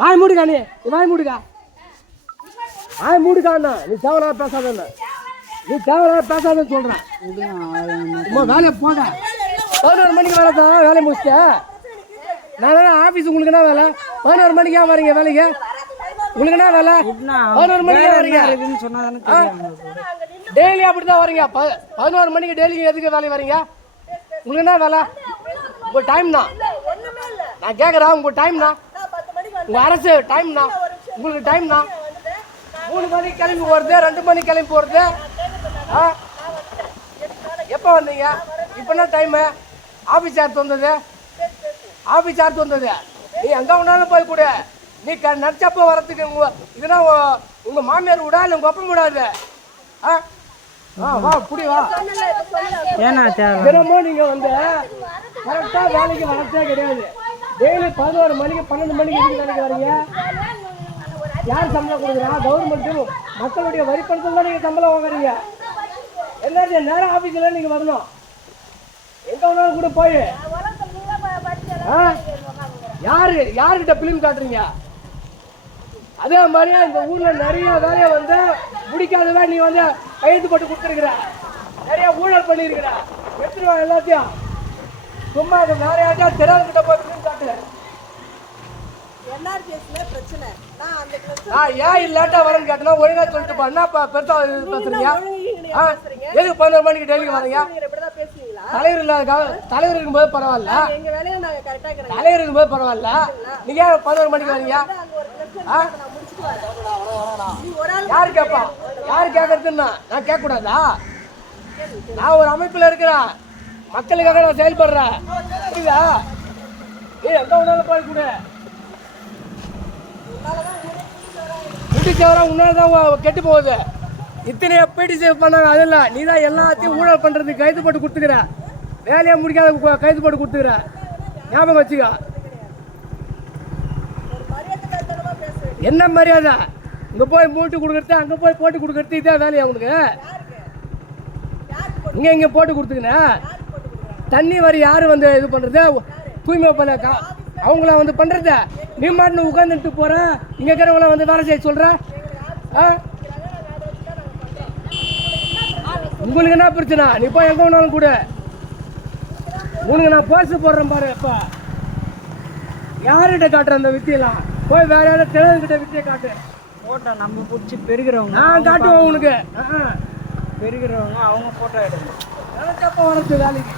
வாய் மூடுக்கா நீ வாய் மூடுக்கா வாய் மூடுக்காண்ணா நீ தேவையில்லாத பேசாதண்ணா நீ தேவையில்லாத பேசாதன்னு சொல்கிறேன் அம்மா வேலையை போங்க 11 மணிக்கு வேலை தான் வேலையை முடிச்சிட்டா நான் வேணா ஆஃபீஸ் உங்களுக்கு என்ன வேலை 11 மணிக்கு ஏன் வரீங்க வேலைக்கு உங்களுக்கு என்ன வேலை 11 மணிக்கு வரீங்க டெய்லி அப்படி தான் வரீங்க 11 மணிக்கு டெய்லி எதுக்கு வேலைக்கு வரீங்க உங்களுக்கு என்ன வேலை உங்கள் டைம் தான் நான் கேட்குறேன் உங்கள் டைம் தான் உங்கள் அரசு டைம் தான் உங்களுக்கு டைம் தான் 3 மணிக்கு கிளம்பி போகிறது 2 மணிக்கு கிளம்பி போகிறது எப்போ வந்தீங்க இப்போ என்ன டைமு ஆஃபீஸ் யார் வந்தது ஆஃபீஸ் யார் வந்தது நீ எங்கே வேணாலும் போய் கூட நீ நடிச்சப்போ வரத்துக்கு இதுனா உங்கள் மாமியார் விடா இல்லை உங்கள் அப்பம் விடாது வா புடி வா ஏன்னா தினமும் நீங்கள் வந்து கரெக்டாக வேலைக்கு வரத்தே கிடையாது டெய்லி 11 மணிக்கு 12 மணிக்கு எதுக்கு வேலைக்கு வரீங்க யார் சம்பளம் கொடுக்குறா கவர்மெண்ட்டு மக்களுடைய வரி பணத்தில் தான் நீங்கள் சம்பளம் வாங்குறீங்க எல்லாத்தையும் நேரம் ஆஃபீஸில் நீங்கள் வரணும் எங்கே வேணாலும் கூட போய் யாருக்கிட்ட பிலிம் காட்டுறீங்க அதே மாதிரியே இந்த ஊரில் நிறைய வேலையை வந்து முடிக்காதவே நீ வந்து கையெழுத்து போட்டு கொடுத்துருக்குற நிறைய ஊழல் பண்ணியிருக்கிற எடுத்துருவா எல்லாத்தையும் சும்மா அது வேற யார்ட்டா தெரியாதுக்கிட்ட போய் பிலிம் காட்டு ஏன் லேட்டா வரேன்னு கேட்டனா ஒழுங்கா சொல்லிட்டு என்ன பெருசா பேசுறீங்க எதுக்கு 11 மணிக்கு டெய்லி வரீங்க தலைவர் இல்லாத தலைவர் இருக்கும்போது பரவாயில்ல தலைவர் இருக்கும்போது பரவாயில்ல நீங்க 11 மணிக்கு வரீங்க யாரு கேட்பா யாரு கேட்கறதுன்னா நான் கேட்க கூடாதா நான் ஒரு அமைப்புல இருக்கிறேன் மக்களுக்காக நான் செயல்படுறேன் புரியுதா எங்க வேணாலும் போய் கூட முடிச்சவரா உன்னால்தான் கெட்டு போகுது இத்தனை எப்படி சேவ் பண்ணாங்க அதெல்லாம் நீ தான் எல்லாத்தையும் ஊழல் பண்ணுறதுக்கு கைது போட்டு கொடுத்துக்கிற வேலையை முடிக்காத கைது போட்டு கொடுத்துக்கிற ஞாபகம் வச்சுக்க என்ன மரியாதை இங்கே போய் மூட்டு கொடுக்குறது அங்கே போய் போட்டு கொடுக்குறது இதான் வேலையா உனக்கு இங்கே போட்டு கொடுத்துக்கினேன் தண்ணி வரி யார் வந்து இது பண்ணுறது தூய்மை பண்ண அவங்கள வந்து பண்ணுறத நீ மாட்டு உட்காந்துட்டு போகிற இங்கே இருக்கிறவங்கள வந்து வேலை செய்ய சொல்கிற உங்களுக்கு என்ன பிரச்சனை நீ போய் எங்கே வேணாலும் கூட உனக்கு நான் போஸ்ட் போடுறேன் பாரு இப்போ யார்கிட்ட காட்டுறேன் அந்த வித்தியெல்லாம் போய் வேற யாராவது தெளிவுகிட்ட வித்தியை காட்டு போட்டோ நம்ம பிடிச்சி பெருகிறவங்க நான் காட்டுவேன் உனக்கு பெருகிறவங்க அவங்க போட்டோ எடுக்கணும் நினைச்சப்போ வரது வேலைக்கு